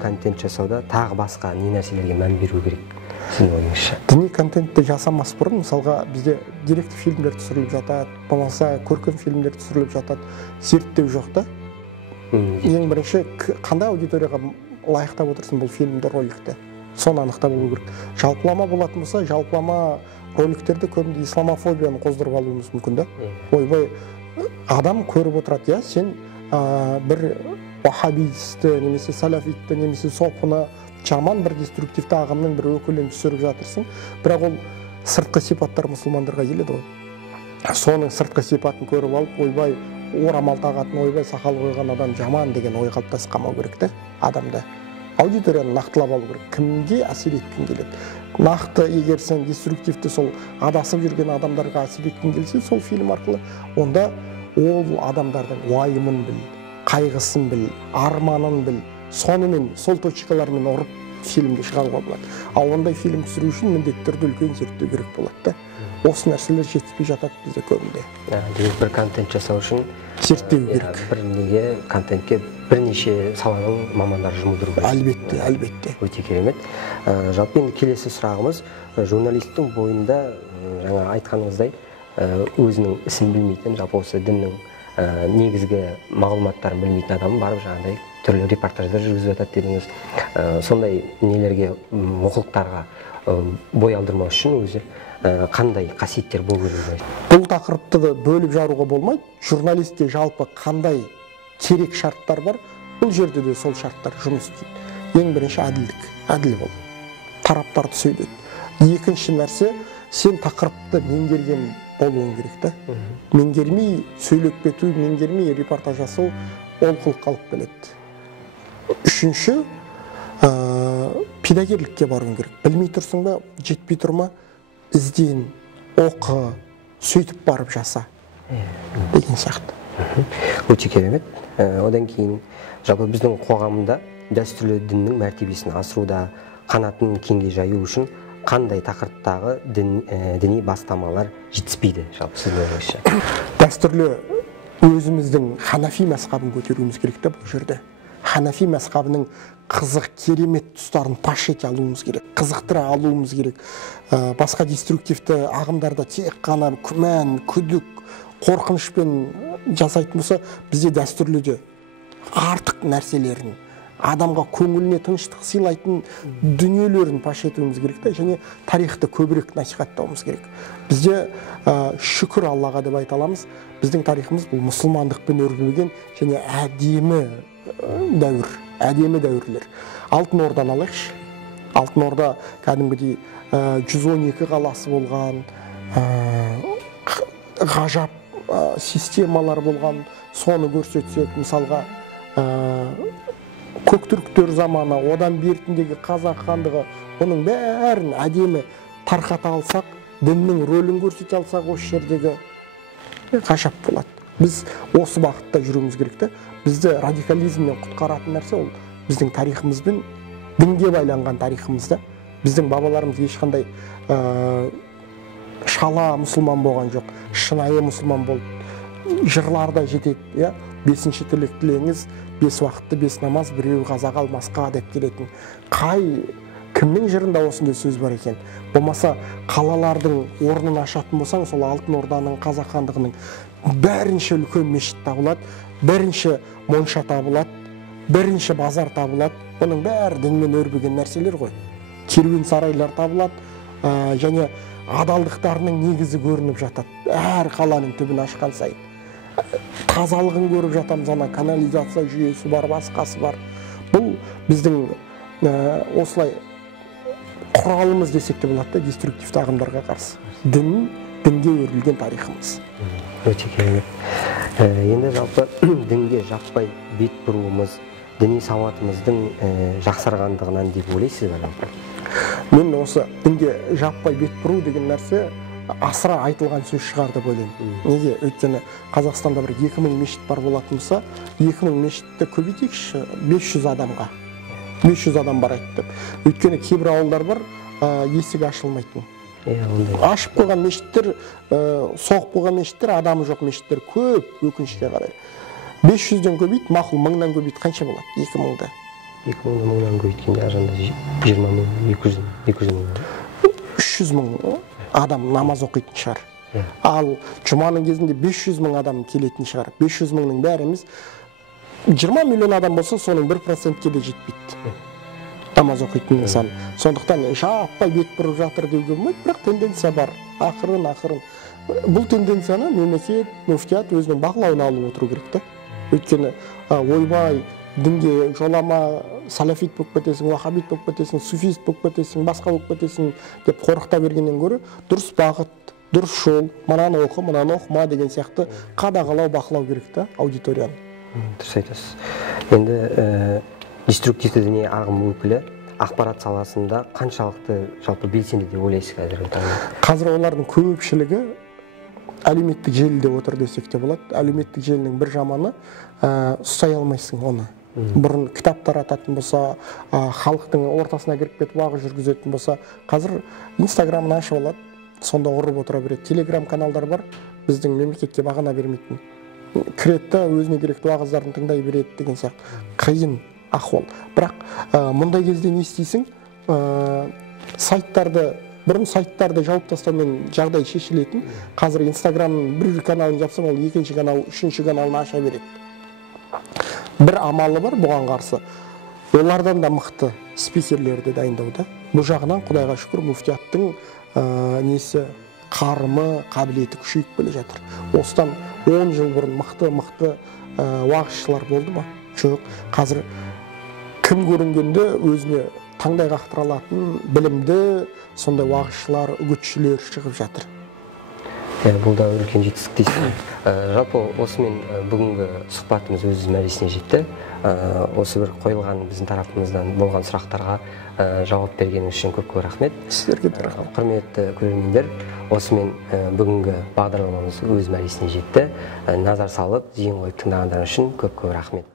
контент жасауда тағы басқа не нәрселерге мән беру керек сіздің ойыңызша? Діни контентті жасамас бұрын, мысалға бізде деректі фильмдер түсіріліп жатады, болмаса көркем фильмдер түсіріліп жатады, зерттеу жоқ та. Ең бірінші, қандай аудиторияға лайықтап отырсын бұл фильмді, роликті, соны анықтап алу керек. Жалпылама болатын болса, жалпылама роликтерді көбінде исламофобияны қоздырып алуымыз мүмкін да. Ойбай, адам көріп отырады, я, сен бір вахабитті, немесе салафитті, немесе софыны жаман бір деструктивті ағымның бір өкілін түсіріп жатырсың, бірақ ол сыртқы сипаттар мұсылмандарға келеді ғой. Соның сыртқы сипатын көріп алып, ойбай, орамал тағатын, ойбай, сақал қойған адам жаман деген ой қалыптасып қалмау керек те адамда. Аудиторияны нақтылап алу керек. Кімге әсер еткің келеді? Нақты егер сен деструктивті сол адасып жүрген адамдарға әсер еткің келсе, сол фильм арқылы, онда ол адамдардың уайымын біл, қайғысын біл, арманын біл, сонымен сол точкалармен ұрып фильмді шығаруға болады. Ал ондай фильм түсіру үшін міндетті түрде үлкен зерттеу керек болады да. Осы нәрселер жетіспей жатады бізде көбінде. Бір контент жасау үшін зерттеу керек. Бір неге контентке бірнеше саланың мамандары жұмылдыру керек. Әлбетте, әлбетте. Өте керемет. Жалпы енді келесі сұрағымыз, журналисттің бойында жаңа айтқаныңыздай өзінің ісін білмейтін, жалпы осы діннің негізгі мағлұматтарын білмейтін адам барып жаңағыдай түрлі репортаждар жүргізіп жатады дедіңіз. Сондай нелерге, оқулықтарға бой алдырмау үшін өзі қандай қасиеттер болу керек? Бұл тақырыпты бөліп жаруға болмайды. Журналистке жалпы қандай керек шарттар бар, бұл жерде де сол шарттар жұмыс істейді. Ең бірінші әділдік, әділ бол. Тараптарды сөйлейді. Екінші нәрсе, сен тақырыпты меңгерген болуың керек та. Меңгермей сөйлеп кету, меңгермей репортаж жасау олқылыққа алып келеді. Үшінші, педагерлікке баруың керек. Білмей тұрсың ба, жетпей тұрма, ізден, оқы, сөйтіп барып жаса деген сияқты. Өте керемет. Одан кейін жалпы біздің қоғамында дәстүрлі діннің мәртебесін асыруда, қанатын кеңге жаю үшін қандай тақырыптағы діни бастамалар жетіспейді жалпы сіздің ойыңызша? Дәстүрлі өзіміздің ханафи мазхабын көтеруіміз керек та бұл жерде. Ханафи мазхабының қызық, керемет тұстарын паш ете алуымыз керек, қызықтыра алуымыз керек. Басқа деструктивті ағымдарда тек қана күмән, күдік, қорқынышпен жасайтын болса, бізде дәстүрліде артық нәрселерін, адамға көңіліне тыныштық сыйлайтын дүниелерін паш етуіміз керек та, және тарихты көбірек насихаттауымыз керек. Бізде шүкір Аллаға деп айта аламыз, біздің тарихымыз бұл мұсылмандықпен өрбіген және әдемі дәуір, әдемі дәуірлер. Алтын Орданы алайықшы. Алтын Орда кәдімгідей 112 қаласы болған, ғажап системалар болған, соны көрсетсек, мысалға көктүріктер заманы, одан бертіндегі қазақ хандығы, оның бәрін әдемі тарқата алсақ, діннің рөлін көрсете алсақ, осы жердегі ғажап болады. Біз осы бағытта жүруіміз керек та. Бізді радикализмнен құтқаратын нәрсе ол біздің тарихымызбен дінге байланған тарихымызда. Біздің бабаларымыз ешқандай шала мұсылман болған жоқ, шынайы мұсылман болды. Жырларда жетеді, бесінші тілек тілеңіз, 5 уақытты 5 намаз, біреу қазақ алмасқа деп келетін. Кімнің жырында осындай сөз бар екен? Болмаса қалалардың орнын ашатын болсаң, сол Алтын Орданың, қазақ хандығының бірінші үлкен мешіт табылады, бірінші монша табылады, бірінші базар табылады. Бұның бәрі дінмен өрбіген нәрселер ғой. Керуен сарайлар табылады, және адалдықтарының негізі көрініп жатады. Әр қаланың түбін ашқан сайын тазалығын көріп жатамыз, ана канализация жүйесі бар, басқасы бар. Бұл біздің осылай құралымыз десек те болады, деструктивті ағымдарға қарсы. Дінге өрілген тарихымыз. Өте керемет. Енді жалпы дінге жаппай бет бұруымыз, діни сауатымыздың жақсарғандығынан деп ойлайсыз ба жалпы? Мен осы дінге жаппай бет бұру деген нәрсе асыра айтылған сөз шығар деп ойлаймын. Неге? Өйткені Қазақстанда бір 2000 мешіт бар болатын болса, 2000 мешітті көбейтейікші 500 адамға. 500 адам бар айтты. Өйткені кейбір ауылдар бар, есігі ашылмайтын. Ашып қойған мешіттер, соғып қойған мешіттер, адамы жоқ мешіттер көп, өкінішке қарай. 500-ден көбейт, мақұл 1000-дан көбейт, қанша болады? 2000-ді. 2000 мыңнан көбейткенде аржанда 20 мың, 200 мың. 300 мың адам намаз оқитын шығар. Ал жұманың кезінде 500 мың адам келетін шығар. 500 мыңның бәріміз 20 миллион адам болса, соның 1%-ке де жетпейді. Намаз оқитын инсан. Сондықтан жаппай бет бұрып жатыр деуге болмайды, бірақ тенденция бар. Ақырын. Бұл тенденцияны мемлекет, муфтият өзінің бақылауына алып отыру керек та. Өйткені ойбай дінге жолама, салафит болып кетесің, вахабит болып кетесің, суфист болып кетесің, басқа болып кетесің деп қорқыта бергеннен гөрі дұрыс бағыт, дұрыс жол, мынаны оқыма деген сияқты қадағалау, бақылау керек та аудиторияны. Дұрыс айтасыз. Енді деструктивті діни ағым өкілі ақпарат саласында қаншалықты жалпы белсенді деп ойлайсыз қазіргі таңда? Қазір олардың көпшілігі әлеуметтік желіде отыр десек те болады. Әлеуметтік желінің бір жаманы ұстай алмайсың оны. Бұрын кітап тарататын болса, халықтың ортасына кіріп кетіп уағыз жүргізетін болса, қазір Инстаграмын ашып алады, сонда ұрып отыра береді. Телеграм каналдар бар, біздің мемлекетке бағана бермейтін. Кіретті, өзіне керекті уағыздарын тыңдай береді деген сияқты. Қиын ахуал. Бірақ мұндай кезде не істейсің? Бұрын сайттарды жауып тастаумен жағдай шешілетін. Қазір Инстаграмның бір каналын жапсаң, ол екінші канал, үшінші каналын аша береді. Бір амалы бар бұған қарсы. Олардан да мықты спикерлерді дайындауда. Бұл жағынан Құдайға шүкір муфтияттың қарымы, қабілеті күшейіп келе жатыр. Осыдан 10 жыл бұрын мықты уағызшылар болды ма? Жоқ. Қазір кім көрінгенде өзіне таңдай қақтыра алатын білімді сондай уағызшылар, үгітшілер шығып жатыр. Бұл да үлкен жетістік дейсіз. Жалпы осымен бүгінгі сұхбатымыз өз мәресіне жетті. Осы бір қойылған біздің тарапымыздан болған сұрақтарға жауап бергеніңіз үшін көп рахмет. Сіздерге де рахмет. Құрметті көрермендер, осымен бүгінгі бағдарламамыз өз мәресіне жетті. Назар салып, зейін қойып тыңдағандар үшін көп рахмет.